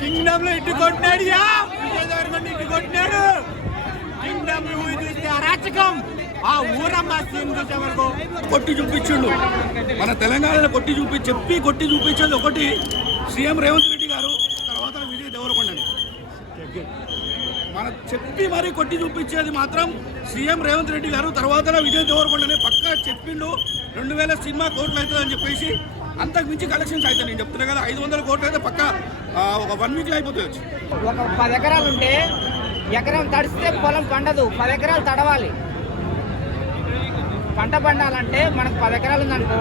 Kingdom లో ఇటు కొట్టినాడు ఇటు కొట్టినాడు. కింగ్డమ్ మూవీ చూస్తే అరాచకం. ఆ ఊరమ్మ సీన్ చూసే వరకు కొట్టి చూపించిండు. మన తెలంగాణలో కొట్టి చూపించేది ఒకటి సీఎం రేవంత్ రెడ్డి గారు, తర్వాత విజయ్ దేవరకొండని. మన చెప్పి మరీ కొట్టి చూపించేది మాత్రం సీఎం రేవంత్ రెడ్డి గారు, తర్వాత విజయ్ దేవరకొండని పక్కా చెప్పిండు. 2000 సినిమా కోట్లు అవుతుంది అని చెప్పేసి అంతకు మించి కలెక్షన్స్ అయితే నేను చెప్తున్నా కదా, 500 కోట్లు అయితే పక్క ఒక 1 వీక్లో అయిపోతుంది. ఒక 10 ఎకరాలు ఉంటే ఎకరం తడిస్తే పొలం పండదు, 10 ఎకరాలు తడవాలి. పంట పండాలంటే మనకు 10 ఎకరాలు ఉందనుకో,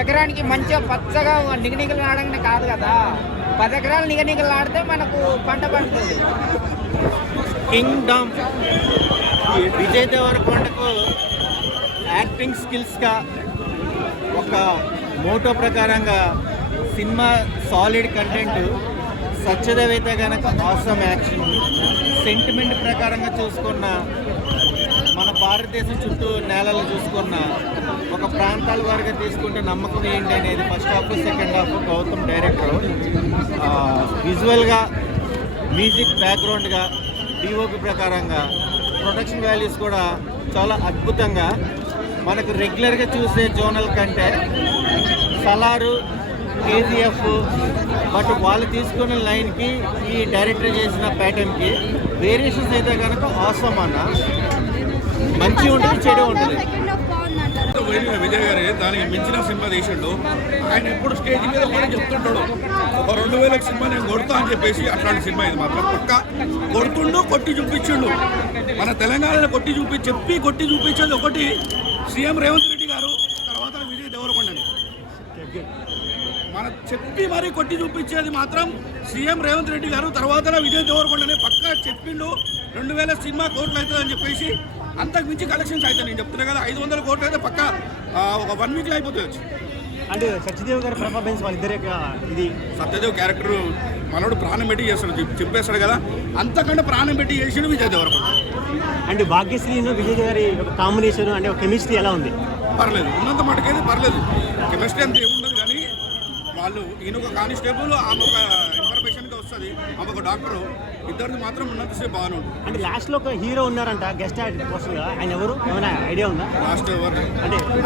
ఎకరానికి మంచిగా పచ్చగా నిగనిగలు ఆడగానే కాదు కదా, 10 ఎకరాలు నిగనిగలు ఆడితే మనకు పంట పండుతుంది. కింగ్డమ్ విజయ్ దేవరకొండకు యాక్టింగ్ స్కిల్స్గా ఒక మోటో ప్రకారంగా సినిమా సాలిడ్ కంటెంట్, సత్యదేవ్ అయితే కనుక ఆసమ్ యాక్షన్, సెంటిమెంట్ ప్రకారంగా చూసుకున్న మన భారతదేశం చుట్టూ నేలలు చూసుకున్న ఒక ప్రాంతాల వారిగా తీసుకుంటే నమ్మకం ఏంటి అనేది first half second half Gautam director విజువల్గా, మ్యూజిక్ బ్యాక్గ్రౌండ్గా, డిఓపి ప్రకారంగా ప్రొడక్షన్ వాల్యూస్ కూడా చాలా అద్భుతంగా మనకు రెగ్యులర్గా చూసే జోనల్ కంటే సలారు, కేజీఎఫ్, బట్ వాళ్ళు తీసుకున్న లైన్కి ఈ డైరెక్టర్ చేసిన ప్యాటర్న్కి వేరియేషన్స్ అయితే కనుక అవసరం అన్న. మంచి ఉంటుంది, చెడు ఉంటుంది. విజయ్ గారు దానికి మించిన సినిమా తీసిండు. ఆయన ఎప్పుడు స్టేజ్ మీద కూడా చెప్తుంటాడు, ఒక 2000 సినిమా నేను కొడతా అని చెప్పేసి. అట్లాంటి సినిమా ఇది మాత్రం పక్క కొడుతుండు, కొట్టి చూపించిండు. మన తెలంగాణలో కొట్టి చూపించేది ఒకటి సీఎం రేవంత్ రెడ్డి గారు, తర్వాత విజయ్ దేవరకొండని. మన చెప్పి మరీ కొట్టి చూపించేది మాత్రం సీఎం రేవంత్ రెడ్డి గారు, తర్వాత విజయ్ దేవరకొండని పక్కా చెప్పిండు. 2000 సినిమా కోట్లు అవుతుంది అని చెప్పేసి అంతకు మించి కలెక్షన్స్ అయితే నేను చెప్తున్నా కదా, 500 కోట్లు అయితే పక్క ఒక 1 వీక్లో అయిపోతుంది. అంటే సత్యదేవ్ గారి పర్ఫార్మెన్స్ వాళ్ళిద్దరే. ఇది సత్యదేవ్ క్యారెక్టర్ మనోడు ప్రాణం పెట్టి చేస్తాడు, చెప్పేస్తాడు కదా, అంతకంటే ప్రాణం పెట్టి చేసాడు విజయ్ దేవరకొండ. అంటే భాగ్యశ్రీను విజయ్ గారి కాంబినేషన్ అంటే ఒక కెమిస్ట్రీ ఎలా ఉంది? పర్లేదు, ఉన్నంత మటుకైతే పర్లేదు. కెమిస్ట్రీ అంత ఏముండదు కానీ వాళ్ళు ఈయన ఒక కానిస్టేబుల్, ఆమె ఒక ఇన్ఫర్మేషన్గా వస్తుంది, ఆమె ఒక డాక్టరు, ఇద్దరిది మాత్రం ఉన్నంతసేపు బాగానే ఉంటుంది. అంటే లాస్ట్లో ఒక హీరో ఉన్నారంట గెస్ట్ కోసంగా, ఆయన ఎవరు, ఏమైనా ఐడియా ఉందా? లాస్ట్ ఎవరు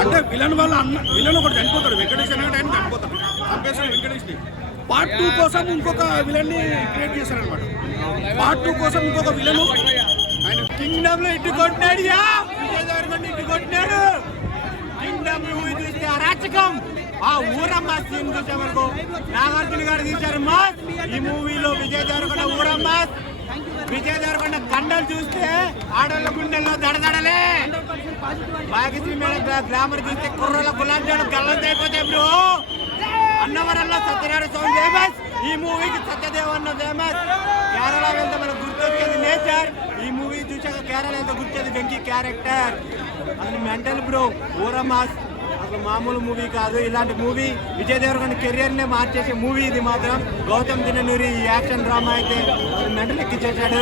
అంటే విలన్ వాళ్ళ విలన్ ఒకటి చనిపోతాడు, వెంకటేష్ అనే ఆయన చనిపోతాడు, చంపేస్తాడు వెంకటేష్ని. పార్ట్ 2 కోసం ఇంకొక విలన్ని క్రియేట్ చేశారనమాట. పార్ట్ 2 కోసం ఇంకొక విలను ఆయన కింగ్డమ్ లో ఇటు కొట్టినాడు ఇటు కొట్టినాడు. కింగ్డమ్ మూవీ చూస్తే అరాచకం. ఆ ఊరమ్మ సీన్ చూసే వరకు నాగార్జున గారు తీశారు మాస్. ఈ మూవీలో విజయ్ దేవరకొండ ఊరమ్మ, విజయ్ దేవరకొండ కండలు చూస్తే ఆడోళ్ళ గుండెల్లో దడదడలే. భాగ్యశ్రీ మేడం గ్లామర్ చూస్తే కుర్రల గులాబ్ జామున్ గల్లంత అయిపోతే బ్రో. అన్నవరంలో సత్యనారాయణ స్వామి ఫేమస్, ఈ మూవీకి సత్యదేవ్ అన్న ఫేమస్. కేరళ వెళ్తే మనకు గుర్తొచ్చేది నేచర్, ఈ మూవీ చూసాక కేరళ వెళ్తే గుర్తొచ్చేది వెంకీ క్యారెక్టర్. అసలు మెంటల్ బ్రో ఊరమాస్, అసలు మామూలు మూవీ కాదు. ఇలాంటి మూవీ విజయ్ దేవరకొండ కెరియర్నే మార్చేసే మూవీ ఇది మాత్రం. గౌతమ్ దిననూరి ఈ యాక్షన్ డ్రామా అయితే అసలు మెంటల్ ఎక్కించేసాడు.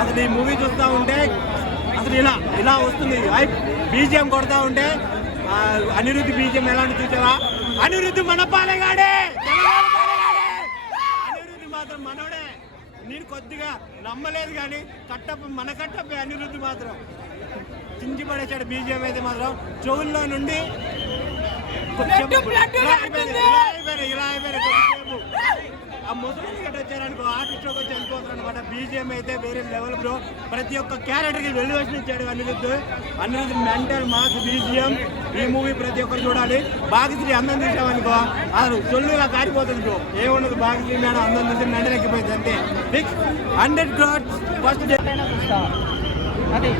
అసలు ఈ మూవీ చూస్తూ ఉంటే అసలు ఇలా వస్తుంది. బీజిఎం కొడతా ఉంటే అనిరుద్ధి బీజిఎం ఎలాంటి చూసావా? అనిరుద్ధి మన పాలేగాడే, అనిరుద్ధి మాత్రం మనోడే. నేను కొద్దిగా నమ్మలేదు కానీ మన కట్టప్పే అనిరుద్ధి మాత్రం చించి పడేసాడు. బీజిఎం అయితే మాత్రం చెవుల్లో నుండి ఇలా అయిపోయారు. ఆ ముసలి గట్ట వచ్చారనుకో, ఆర్టిస్ట్లోకి వచ్చి చనిపోతారు అనమాట. బీజిఎం అయితే వేరే లెవెల్ బ్రో. ప్రతి ఒక్క క్యారెక్టర్కి వెల్లువెషన్ ఇచ్చాడు అనిరుద్ధ్ మెంటల్ మాస్ బీజిఎం. ఈ మూవీ ప్రతి ఒక్కరు చూడాలి. భాగ్యశ్రీ అందం చూసామనుకో అసలు చొల్లు ఇలా కారిపోతుంది బ్రో. ఏముండదు, భాగ్యశ్రీ మేడం అందం చూసి మెంటల్ ఎక్కిపోయింది అంతే. 100 crores ఫస్ట్ డే అది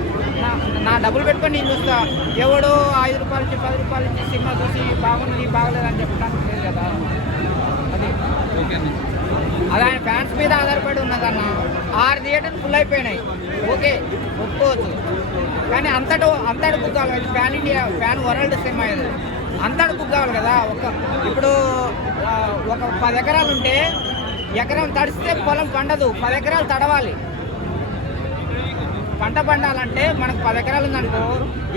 నా డబ్బులు పెట్టుకొని నేను చూస్తా. ఎవడో 5 రూపాయల నుంచి 10 రూపాయల నుంచి సినిమా చూసి బాగుంది బాగలేదు అని చెప్పడానికి లేదు కదా. అది ఆయన ఫ్యాన్స్ మీద ఆధారపడి ఉన్నదన్న. 6 థియేటర్లు ఫుల్ అయిపోయినాయి, ఓకే ఒప్పుకోవచ్చు. కానీ అంతటి బుక్ కావాలి. Pan India, pan world cinema ఇది, అంతటి బుక్ కావాలి కదా. ఇప్పుడు ఒక 10 ఎకరాలు ఉంటే ఎకరం తడిస్తే పొలం పండదు, 10 ఎకరాలు తడవాలి. పంట పండాలంటే మనకు 10 ఎకరాలు ఉందనుకో,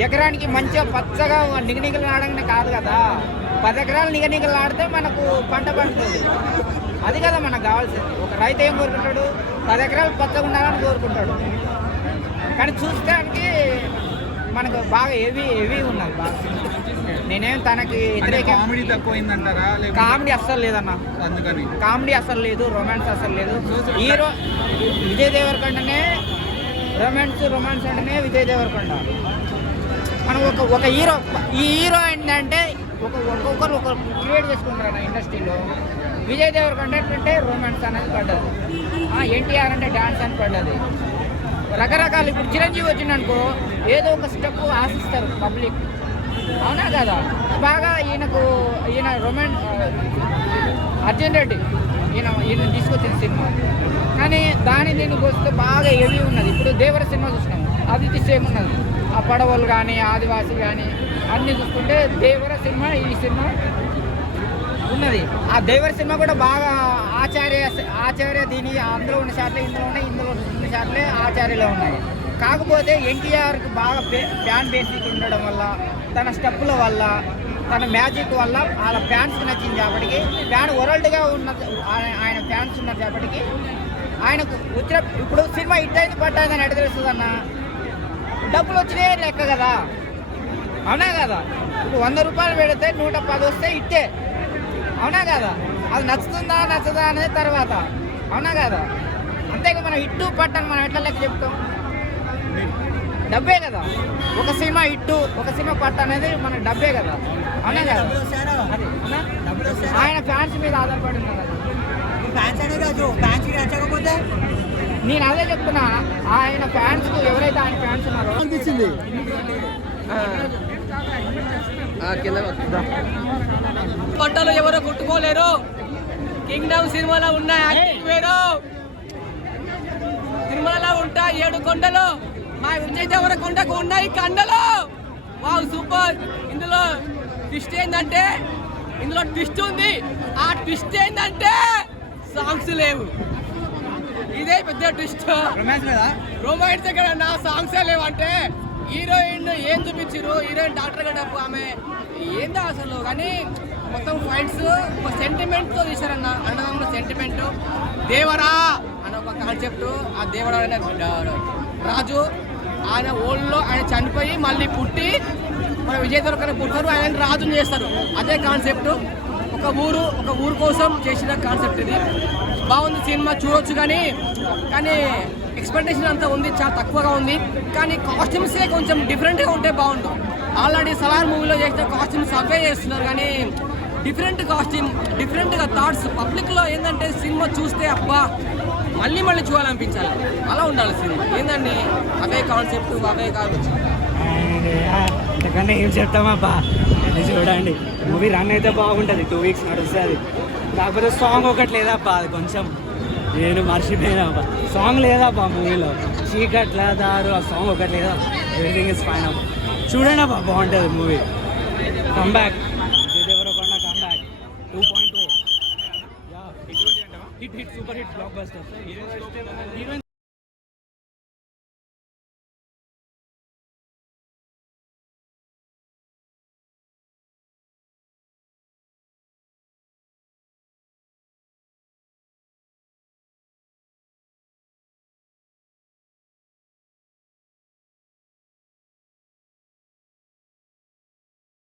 ఎకరానికి మంచిగా పచ్చగా నిగనిగలు ఆడగానే కాదు కదా, 10 ఎకరాలు నిగనిగలు ఆడితే మనకు పంట పండుతుంది. అది కదా మనకు కావాల్సింది. ఒక రైతు ఏం కోరుకుంటాడు? 10 ఎకరాలు పచ్చగా ఉండాలని కోరుకుంటాడు. కానీ చూస్తానికి మనకు బాగా హెవీ ఉన్నది బాగా. నేనేం తనకి వ్యతిరేకం. కామెడీ తక్కువైందంటారా? కామెడీ అస్సలు లేదన్న, అందుకని కామెడీ అస్సలు లేదు, రొమాన్స్ అస్సలు లేదు. హీరో విజయ్ దేవరకొండనే రొమాన్స్ అంటేనే విజయ్ దేవరకొండ. మనం ఒక హీరో, ఈ హీరో ఏంటంటే ఒక్కొక్కరు క్రియేట్ చేసుకుంటారు అన్న ఇండస్ట్రీలో. విజయ్ దేవరకొండ అంటే రొమాన్స్ అనేది పడ్డది, ఎన్టీఆర్ అంటే డాన్స్ అని పడ్డది. రకరకాలు. ఇప్పుడు చిరంజీవి వచ్చిందనుకో ఏదో ఒక స్టెప్ ఆశిస్తారు పబ్లిక్, అవునా కదా? బాగా ఈయన అర్జున్ రెడ్డి ఈయన తీసుకొచ్చిన సినిమా, కానీ దీనికి వస్తే బాగా హెవీ ఉన్నది. ఇప్పుడు దేవర సినిమా చూసినాము, అది సేమ్ ఉన్నది. ఆ పడవలు కానీ ఆదివాసి కానీ అన్నీ చూసుకుంటే దేవర సినిమా ఈ సినిమా ఉన్నది. ఆ దేవర సినిమా కూడా బాగా ఆచార్య దీని అందులో ఉన్న షాట్లే ఇందులో ఉన్న షాట్లే ఆచార్యలో ఉన్నాయి. కాకపోతే ఎన్టీఆర్కి బాగా ఫ్యాన్ బేసిక్ ఉండడం వల్ల, తన స్టెప్పుల వల్ల, తన మ్యాజిక్ వల్ల వాళ్ళ ఫ్యాన్స్కి నచ్చింది కాబట్టి, ఫ్యాన్ వరల్డ్గా ఉన్న ఆయన ఫ్యాన్స్ ఉన్నారు కాబట్టి ఆయనకు వచ్చిన. ఇప్పుడు సినిమా హిట్ అయింది పట్టయిందని ఎడ తెలుస్తుంది అన్న? డబ్బులు వచ్చినాయి లెక్క కదా, అవునా కదా? ఇప్పుడు 100 రూపాయలు పెడితే 110 వస్తే ఇట్టే, అవునా కదా? అది నచ్చుతుందా నచ్చదా అనేది తర్వాత, అవునా కదా? అంతేగా మనం హిట్టు పట్టని మనం ఎట్లా లెక్క చెప్తాం? డబ్బే కదా. ఒక సినిమా హిట్టు, ఒక సినిమా పట్ట అనేది మన డబ్బే కదా, అవునా కదా? అది ఆయన ఫ్యాన్స్ మీద ఆధారపడి ఉన్నారు. నేను అదే చెప్తున్నా, ఆయన ఫ్యాన్స్ ఎవరైతే ఆయన ఫ్యాన్స్ ఉన్నారో అనిపించింది. పంటలు ఎవరో కొట్టుకోలేరు. కింగ్డమ్ సినిమాలో ఉన్న యాక్టింగ్ వేరు. సినిమాలో ఉంటా 7 కొండలు, మా విజయ్ దేవరకొండకు ఉన్నాయి కండలు. Wow super. ఇందులో ట్విస్ట్ ఏంటంటే, ఇందులో ట్విస్ట్ ఉంది. ఆ ట్విస్ట్ ఏంటంటే సాంగ్స్ లేవు. ఇదే పెద్ద ట్విస్ట్. రొమాన్స్ దగ్గర నా సాంగ్సే లేవంటే హీరోయిన్ ఏం చూపించారు? హీరోయిన్ డాక్టర్ గడపు ఆమె ఏందో అసలు. కానీ మొత్తం ఫైట్స్ ఒక సెంటిమెంట్తో తీశారన్న, అన్నదమ్ముల సెంటిమెంట్. దేవరా అనే ఒక కాన్సెప్ట్. ఆ దేవరా అనే రాజు ఆయన ఓల్డ్లో ఆయన చనిపోయి మళ్ళీ పుట్టి మన విజయ్ దేవరకొండ పుట్టారు, ఆయన రాజుని చేస్తారు. అదే కాన్సెప్ట్. ఒక ఊరు కోసం చేసిన కాన్సెప్ట్ ఇది. బాగుంది సినిమా, చూడొచ్చు. కానీ ఎక్స్పెక్టేషన్ అంతా ఉంది, చాలా తక్కువగా ఉంది. కానీ కాస్ట్యూమ్సే కొంచెం డిఫరెంట్గా ఉంటే బాగుండు. ఆల్రెడీ సలార్ మూవీలో చేసిన కాస్ట్యూమ్స్ అవే చేస్తున్నారు, కానీ డిఫరెంట్ కాస్ట్యూమ్, డిఫరెంట్గా థాట్స్. పబ్లిక్లో ఏంటంటే సినిమా చూస్తే అబ్బా మళ్ళీ చూడాలనిపించాలి, అలా ఉండాలి సినిమా. ఏంటండి అవే కాన్సెప్ట్, అవే కాదు. అంతకన్నా ఏం చెప్తామబ్బా, వెళ్ళి చూడండి. మూవీ రన్ అయితే బాగుంటుంది, 2 వీక్స్ నడుస్తుంది. కాకపోతే సాంగ్ ఒకటి లేదబ్బా, అది కొంచెం నేను మర్చిపోయినాబ్బా. సాంగ్ లేదబ్బా మూవీలో. చీకట్ల దారు ఆ సాంగ్ ఒకటి లేదా. ఎవ్రీథింగ్ ఇస్ ఫైన్ అబ్బా. చూడండి అబ్బా, బాగుంటుంది movie. Comeback Vijay Deverakonda comeback 2.0. Hit super hit blockbuster. Heroine